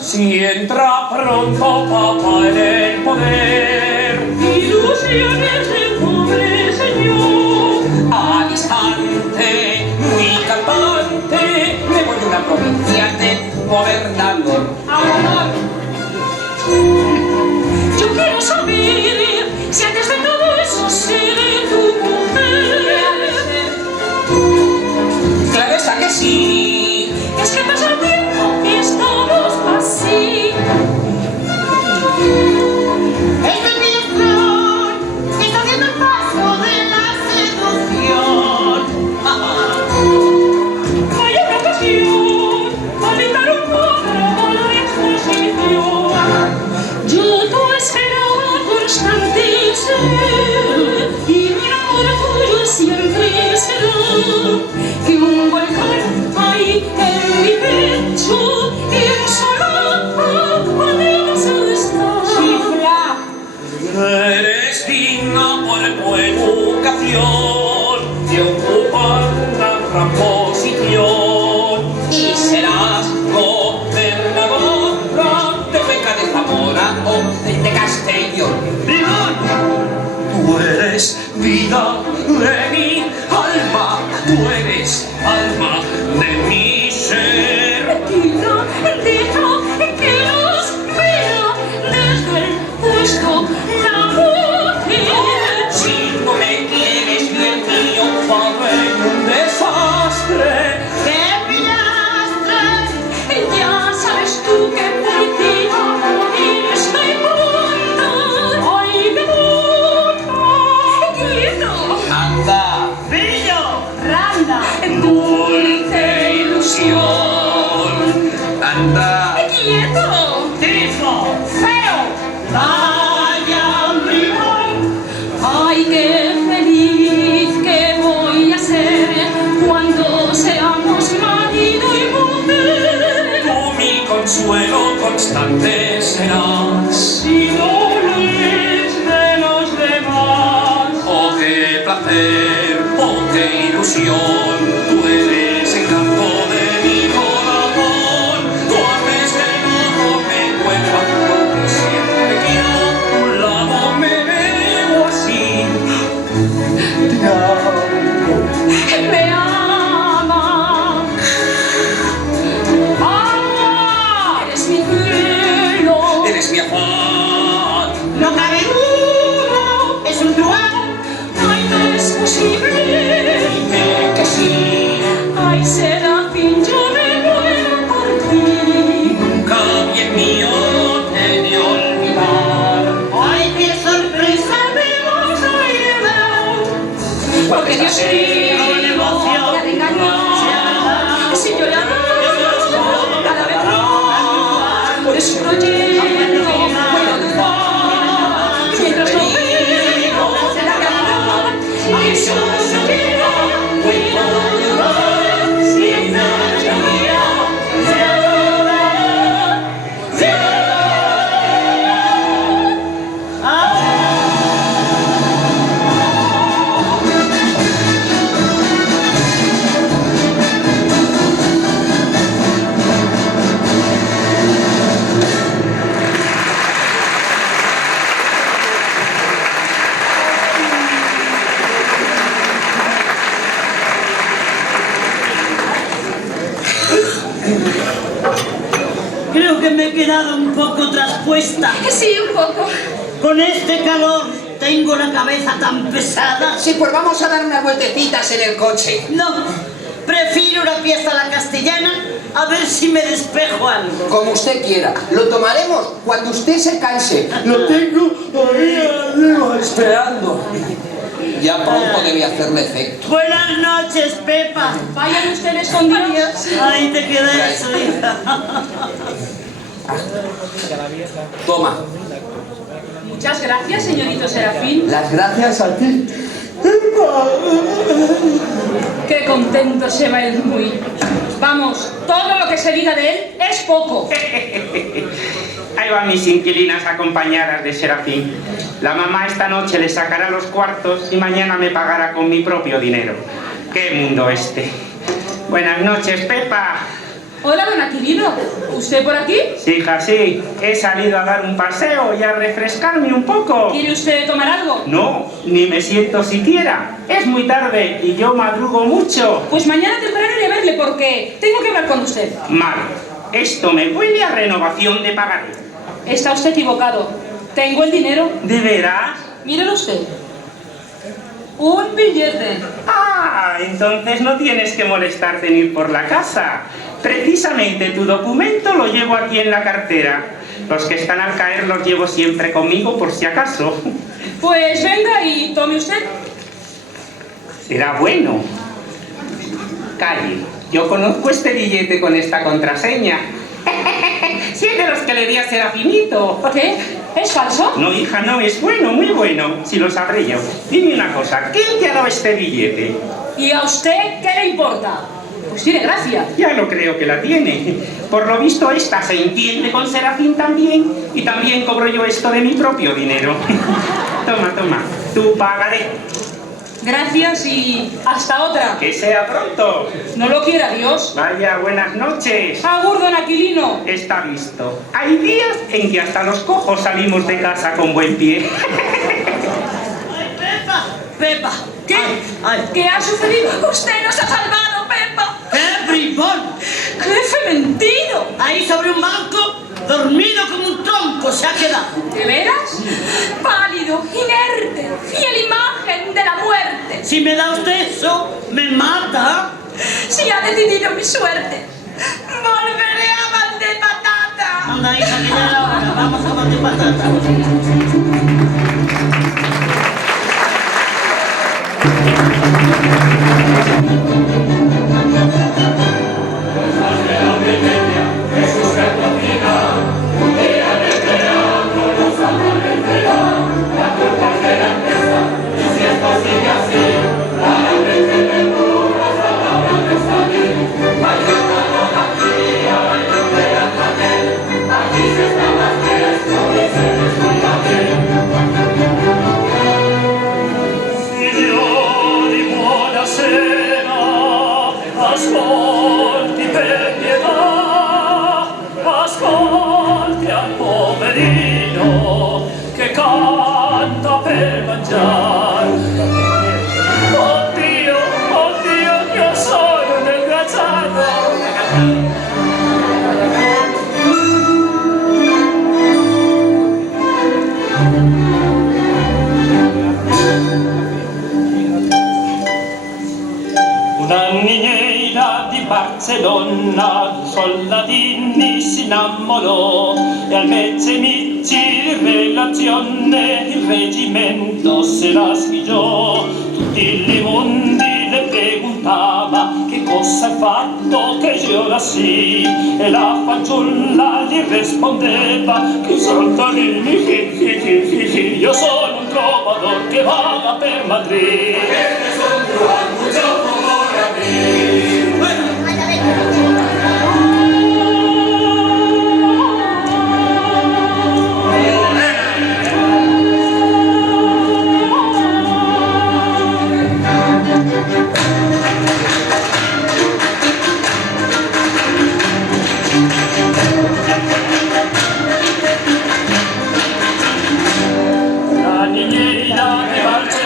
Si entra pronto papá en el poder, ilusiones del pobre señor. Al instante, muy cantante, me voy a una provincia de gobernador. Amor, yo quiero saber si antes de todo eso seré tu mujer. Claro está que sí. Es que pasa el tiempo y estamos así. Este minestrón está haciendo el paso de la seducción. Hay una ocasión para evitar un poco la exposición. Yo tu esperaba constante ser, y mi amor tuyo siempre será. Que un volcán hay en mi pecho, y en solo adentro está. Chifla. Eres digna por tu educación de ocupar una gran posición, y serás gobernadora de Cuenca de Zamora o de Castellón. Tú eres vida de mi alma, tú eres alma de mi ser. Deja que nos vea desde el puesto la mujer. Si no me quieres obstante serás. Si no lo es de los demás. Oh, qué placer, oh, qué ilusión, tú eres encanto de mi corazón. Tú haces que no me encuentro, porque siempre quiero a tu lado, me veo así. Te amo. Me ama. ¡Ah! Eres mi cielo. Eres mi afán. No cabe duda, es un lugar. Ay, no es posible. Dime que sí. Ay, Serafín, yo me muero por ti. Nunca bien mío te de olvidar. ¡Ay, qué sorpresa me vas a llevar! Porque Dios mío, Con emoción. te engañar. Si yo ya no cada vez más, por eso no llego, puedo dudar. Mientras no veo la realidad, y eso no llega, puedo dudar. Si estás mía, Creo que me he quedado un poco traspuesta. Sí, un poco. Con este calor tengo la cabeza tan pesada. Sí, pues vamos a dar unas vueltecitas en el coche. No, prefiero una pieza a la castellana a ver si me despejo algo. Como usted quiera. Lo tomaremos cuando usted se canse. Lo tengo ahí arriba esperando. Ya pronto debe hacerle efecto. Buenas noches, Pepa. vayan ustedes con Dios. Ahí te queda eso, hija. Toma. Muchas gracias, señorito Serafín. Las gracias a ti. Qué contento se va el muy. Vamos, todo lo que se diga de él es poco. Ahí van mis inquilinas acompañadas de Serafín. La mamá esta noche le sacará los cuartos y mañana me pagará con mi propio dinero. ¡Qué mundo este! Buenas noches, Pepa. Hola, don Aquilino. ¿Usted por aquí? Sí, hija, sí. He salido a dar un paseo y a refrescarme un poco. ¿Quiere usted tomar algo? No, ni me siento siquiera. Es muy tarde y yo madrugo mucho. Pues mañana temprano iré a verle porque tengo que hablar con usted. Mal. Esto me huele a renovación de pagaré. Está usted equivocado. Tengo el dinero. ¿De veras? Mírelo usted. Un billete. Ah, entonces no tienes que molestarte en ir por la casa. Precisamente tu documento lo llevo aquí en la cartera. Los que están al caer los llevo siempre conmigo por si acaso. Pues venga y tome usted. Será bueno. Calle, yo conozco este billete con esta contraseña. Si es de los que le di a Serafinito. ¿Qué? ¿Es falso? No, hija, no, es bueno, muy bueno. Si lo sabré yo. Dime una cosa, ¿quién te ha dado este billete? ¿Y a usted qué le importa? Pues tiene gracia. Ya no creo que la tiene. Por lo visto esta se entiende con Serafín también y también cobro yo esto de mi propio dinero. Toma, toma, tu pagaré. Gracias y hasta otra. Que sea pronto. No lo quiera Dios. Vaya, buenas noches. Agur, don Aquilino. Está visto. Hay días en que hasta los cojos salimos de casa con buen pie. ¡Ay, Pepa! ¡Pepa! ¿Qué? Ay. ¿Qué ha sucedido? Usted nos ha salvado, Pepa. ¡Qué bribón! ¡Qué fementido! Ahí sobre un banco, dormido como un tronco, se ha quedado. ¿De veras? Pálido, inerte, fiel imagen de la muerte. Si me da usted eso, me mata. Si ha decidido mi suerte, volveré a Valde Patata. Anda, hija, que ya era hora. Vamos a Valde Patata. Aquí Barcellona un soldatini si innamorò e al mezzo di relazione il reggimento se la sfigiò. Tutti i mondi le preguntava che cosa hai fatto che io sì, e la fanciulla gli rispondeva che soldatini, io sono un trovador che vaga per Madrid. La niñera de Barcelona.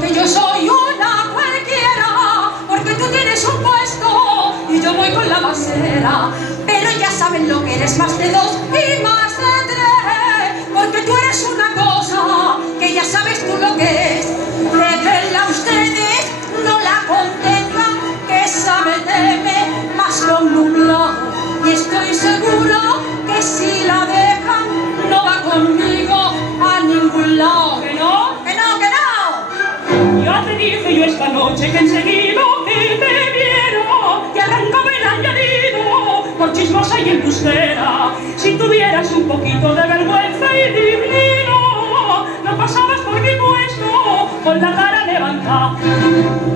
Que yo soy una cualquiera, porque tú tienes un puesto y yo voy con la basera. Pero ya saben lo que eres, más de dos y más de tres, porque tú eres una cosa que ya sabes tú lo que es. Déjenla ustedes, no la contengan, que esa me teme más con nublado. Y estoy seguro que si la dejan, no va conmigo a ningún lado. ¿Que no? ¡Que no, que no! Ya te dije yo esta noche que enseguida que te viera y arrancaba el añadido por chismosa y embustera. Si tuvieras un poquito de vergüenza y dignidad, no pasabas por mi puesto con la cara levantada.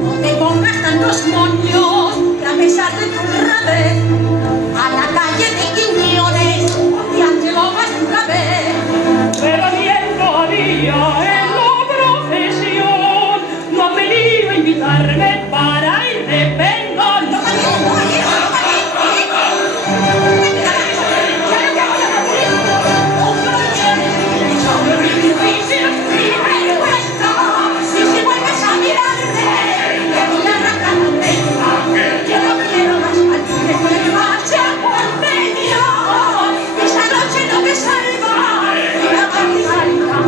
No te pongas tantos moños, que a pesar de tu rabé, a la calle de Quiñones te han llevado más de una vez. Pero bien todavía en la profesión no ha venido a invitarme para ir de pendón. Si vuelves a mirarme, te voy a arrancar la oreja. Yo no quiero más mal que marche por medio. Esta noche no te salva ni la barriga.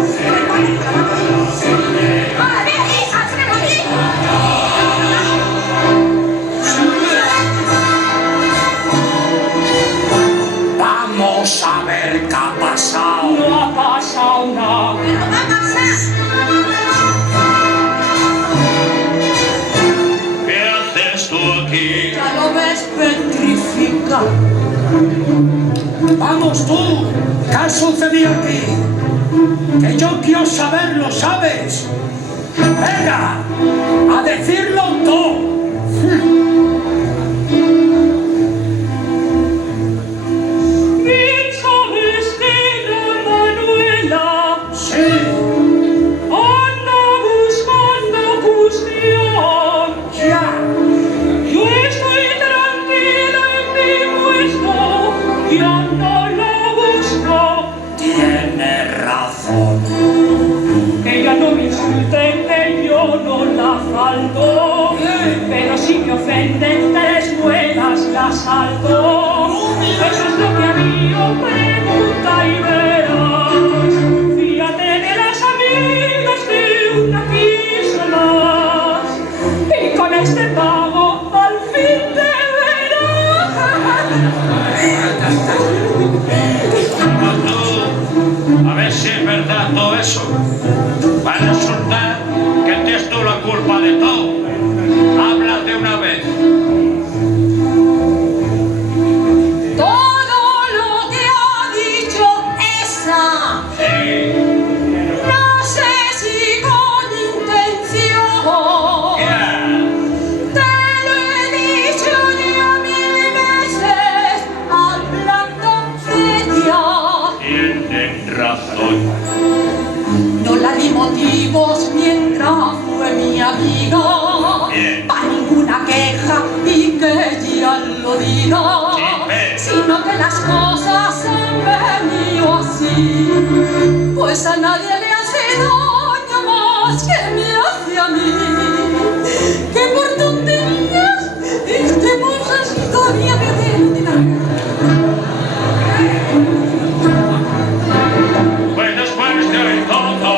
Vamos a ver qué ha pasado. No ha pasado nada. Pero va a pasar. ¿Qué haces tú aquí? Ya lo ves petrificado. Vamos tú, ¿qué ha sucedido aquí? Que yo quiero saberlo, ¿sabes? Venga, a decirlo todo. Bien sabes que la Manuela Sí, anda buscando cuestión. ya. Yo estoy tranquila en mi puesto y ando la busco. Tiene razón. Que ella no me insulte, que yo no la falto. Pero si me ofende, 3 muelas la salto. Eso es lo que había, pregunta y verás. Fíjate de las amigas que una quiso más. Y con este pago al fin te verás. A ver si es verdad todo eso. Va a resultar que tienes tú la culpa de todo. Habla de una vez. Todo corazón. No la di motivos mientras fue mi amiga, pa' ninguna queja y que ella lo diga, sino que las cosas han venido así, pues a nadie le hace daño más que me hace a mí, que por tonterías estemos historia que Pues después de todo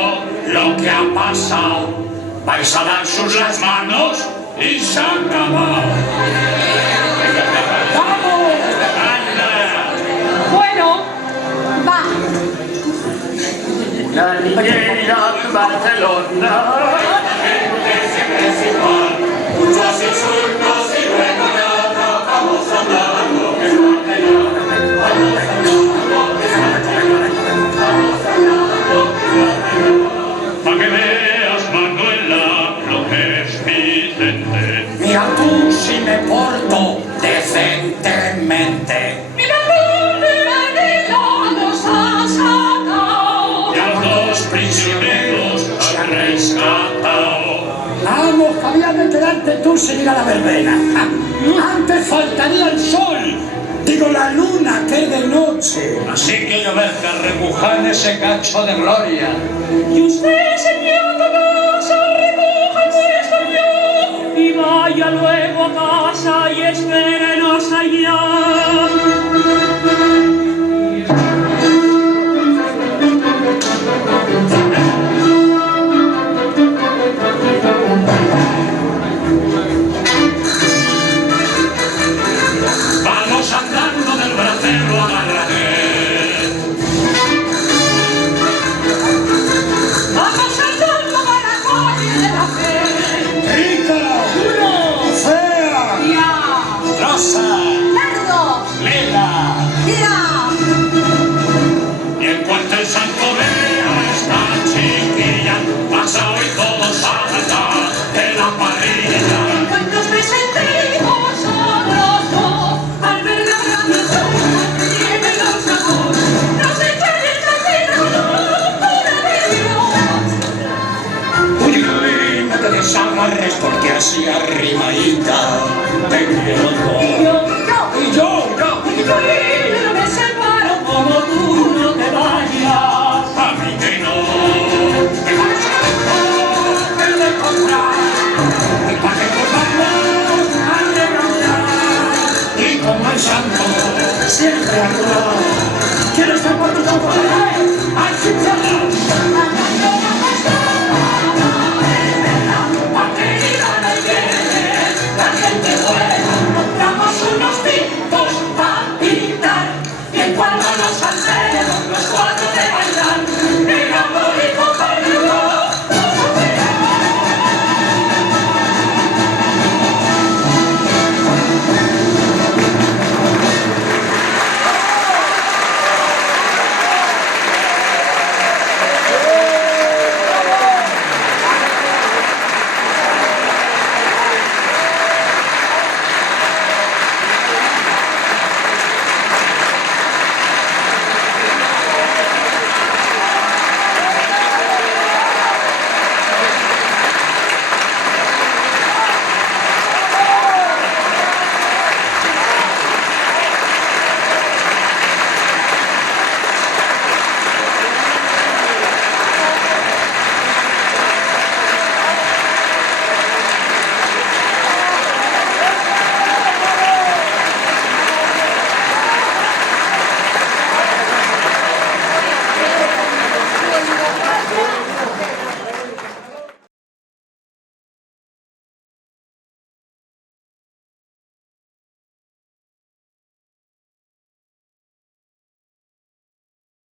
lo que ha pasado, vais a dar sus las manos y se acabó. ¡Vamos! Bueno, va. La niñera de Barcelona, muchos insultos y luego nada, vamos hablando. Pa' que veas, Manuela, lo que es Vicente. Mira tú si me porto decentemente. Mira tú, nos ha sacado. Y a los dos prisioneros han rescatado. Vamos, que había de quedarte tú sin ir a la verbena. Antes faltaría el sol. Digo, la luna, que es de noche. Así que llover que repujar en ese cacho de gloria. Y usted, señor Tomás, recoja nuestro yo y vaya luego a casa y espérenos allá. Vamos andando del bracero, agárrate. Vamos andando a la calle de la fe. ¡Rica! ¡Fea! ¡Ya! Rosa, ¡Lerdo! Lila. ¡Mira! Y en cuanto el santo vea a esta chiquilla, pasa hoy todos a cantar de la parrilla. Cuando nos presentemos nosotros dos, al ver la gran luz que tiene los ojos, nos echan el trasero locura de Dios. Uy, uy, no te desamarres porque así arrimadita te quiero yo. Y yo. Y yo no me separo como tú no te vayas.